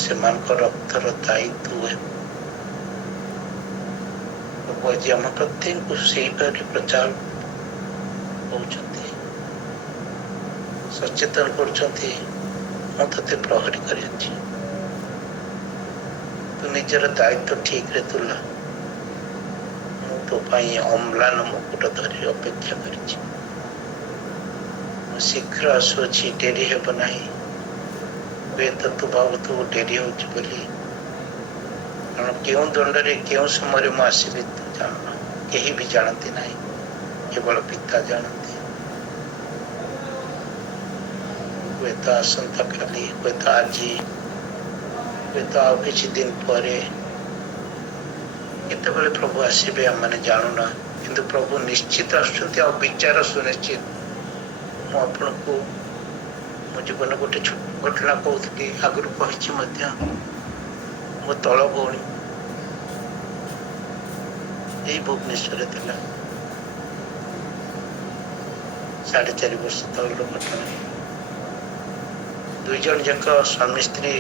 ସେମାନଙ୍କ ରକ୍ତର ଦାୟିତ୍ୱ ହେବ। ପ୍ରଭୁ ଆଜି ଆମ ପ୍ରତ୍ୟେକଙ୍କୁ ସେଇପରି ପ୍ରଚାର କରୁଛନ୍ତି, ସଚେତନ କରୁଛନ୍ତି, ମୁଁ ତତେ ପ୍ରହରୀ କରିଅଛି, ତୁ ନିଜର ଦାୟିତ୍ୱ ଠିକରେ ତୁଲା, ମୁଁ ତୋ ପାଇଁ ଅମ୍ଳାନ ମୁକୁଟ ଧରି ଅପେକ୍ଷା କରିଛି। ମୁଁ ଶୀଘ୍ର ଆସୁଅଛି, ଡେରି ହେବ ନାହିଁ। ହୁଏତ ତୁ ଭାବୁଥିବୁ ଡେରି ହଉଛି ବୋଲି, କାରଣ କେଉଁ ଦଣ୍ଡରେ କେଉଁ ସମୟରେ ମୁଁ ଆସିବି ତୁ ଜାଣୁନା, କେହି ବି ଜାଣନ୍ତି ନାହିଁ, କେବଳ ପିତା ଜାଣନ୍ତି। ହୁଏତ ଆସନ୍ତା କାଲି, ହୁଏତ ଆଜି, ହୁଏତ ଆଉ କିଛି ଦିନ ପରେ, କେତେବେଳେ ପ୍ରଭୁ ଆସିବେ ଆମମାନେ ଜାଣୁନା, କିନ୍ତୁ ପ୍ରଭୁ ନିଶ୍ଚିତ ଆସୁଛନ୍ତି, ଆଉ ବିଚାର ସୁନିଶ୍ଚିତ। ମୁଁ ଆପଣଙ୍କୁ ମୋ ଜୀବନ ଗୋଟେ ଛୋଟ ଘଟଣା କହୁଥିଲି, ଆଗରୁ କହିଛି ମଧ୍ୟ। ମୋ ତଳ ଭଉଣୀ ଏଇ ଭୁବନେଶ୍ୱରରେ ଥିଲା, 4.5 ବର୍ଷ ତଳର ଘଟଣା। 2 ଜଣ ଯାକ ସ୍ୱାମୀ ସ୍ତ୍ରୀ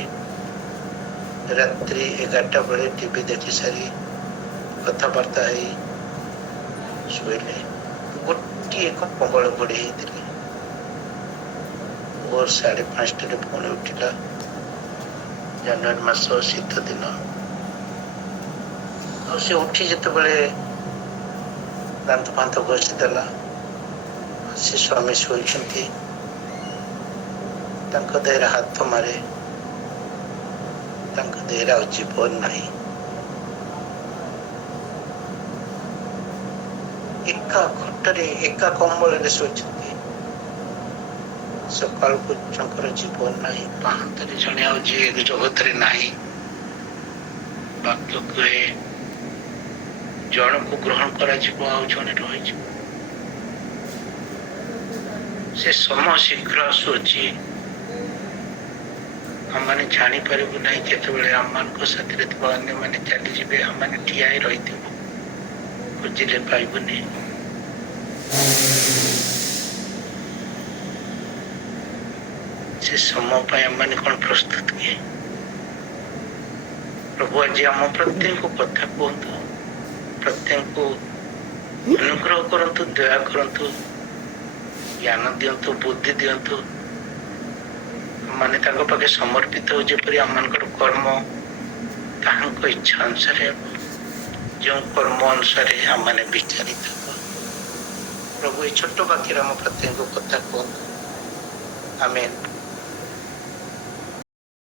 ରାତ୍ରି 11ଟା ବେଳେ ଟିଭି ଦେଖି ସାରି କଥାବାର୍ତ୍ତା ହେଇ ଶୋଇଲେ। ଗୋଟିଏ କମ୍ବଳ ଘୋଡେଇ ହେଇଥିଲେ। ଭୋର 5:30ରେ ପୁଣି ଉଠିଲା। ଜାନୁଆରୀ ମାସ, ଶୀତ ଦିନ। ଆଉ ସେ ଉଠି ଯେତେବେଳେ ଦାନ୍ତ ଫାନ୍ତ ଘଷିଦେଲା, ସେ ସ୍ୱାମୀ ଶୋଇଛନ୍ତି, ତାଙ୍କ ଦେହରେ ହାତ ମାରେ। ତାଙ୍କ ଦେହରେ ଆଉ ଜୀବନ ନାହିଁ। ଏକା ଖଟରେ ଏକା କମ୍ବଳରେ ଶୋଇଛନ୍ତି। ସକାଳକୁ ତାଙ୍କର ଜୀବନ ନାହିଁ। ପାହାନ୍ତରେ ଜଣେ ଆଉ ଯିଏ ଜଗତରେ ନାହିଁ। ବାକ୍ୟ କୁହେ ଜଣକୁ ଗ୍ରହଣ କରାଯିବ, ଆଉ ଜଣେ ରହିଯିବ। ସେ ସମୟ ଶୀଘ୍ର ଆସୁଅଛି। ଆମମାନେ ଜାଣିପାରିବୁ ନାହିଁ କେତେବେଳେ ଆମମାନଙ୍କ ସାଥିରେ ଥିବା ଅନ୍ୟମାନେ ଚାଲିଯିବେ। ଆମମାନେ ଠିଆ ହେଇ ରହିଥିବୁ, ଖୋଜିଲେ ପାଇବୁନି। ସେ ସମୟ ପାଇଁ ଆମମାନେ କଣ ପ୍ରସ୍ତୁତ କି? ପ୍ରଭୁ ଆଜି ଆମ ପ୍ରତ୍ୟେକଙ୍କୁ କଥା କୁହନ୍ତୁ, ପ୍ରତ୍ୟେକଙ୍କୁ ଅନୁଗ୍ରହ କରନ୍ତୁ, ଦୟା କରନ୍ତୁ, ଜ୍ଞାନ ଦିଅନ୍ତୁ, ବୁଦ୍ଧି ଦିଅନ୍ତୁ। ଆମମାନେ ତାଙ୍କ ପାଖେ ସମର୍ପିତ ହଉ, ଯେପରି ଆମମାନଙ୍କର କର୍ମ ତାହାଙ୍କ ଇଚ୍ଛା ଅନୁସାରେ ହେବ, ଯେଉଁ କର୍ମ ଅନୁସାରେ ଆମମାନେ ବିଚାରିତ ହେବ। ପ୍ରଭୁ ଏ ଛୋଟ ବାକ୍ୟରେ ଆମ ପ୍ରତ୍ୟେକଙ୍କୁ କଥା କୁହନ୍ତୁ। ଆମେନ୍।